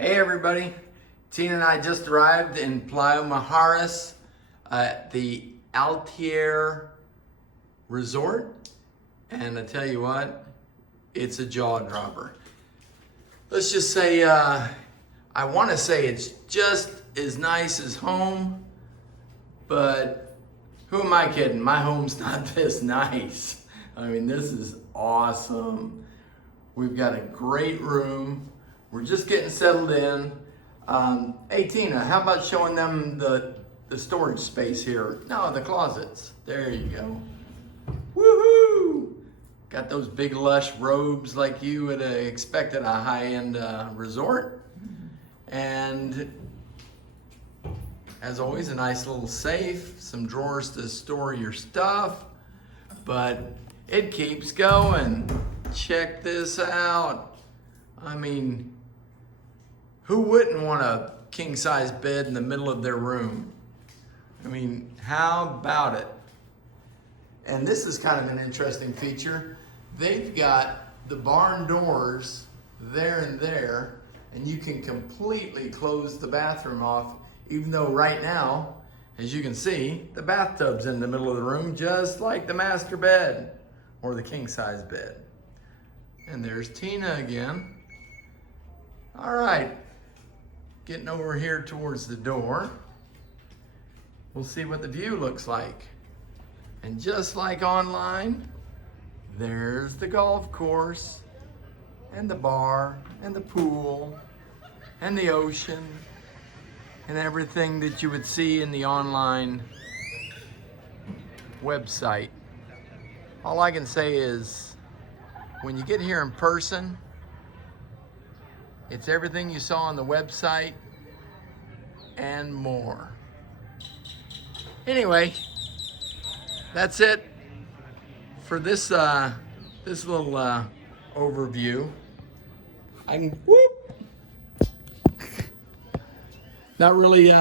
Hey everybody, Tina and I just arrived in Playa, Mujeres at the Atelier resort, and I tell you what, it's a jaw dropper. Let's just say, I want to say it's just as nice as home, but who am I kidding? My home's not this nice. I mean, this is awesome. We've got a great room. We're just getting settled in. Hey Tina, how about showing them the storage space here? No, the closets. There you go. Woohoo! Got those big lush robes like you would expect at a high-end resort. And as always, a nice little safe, some drawers to store your stuff, but it keeps going. Check this out. I mean, who wouldn't want a king-size bed in the middle of their room? I mean, how about it? And this is kind of an interesting feature. They've got the barn doors there and there, and you can completely close the bathroom off, even though right now, as you can see, the bathtub's in the middle of the room, just like the master bed or the king-size bed. And there's Tina again. All right. Getting over here towards the door, we'll see what the view looks like. And just like online, there's the golf course, and the bar, and the pool, and the ocean, and everything that you would see in the online website. All I can say is, when you get here in person, it's everything you saw on the website and more. Anyway, that's it for this this little overview. I can whoop. Not really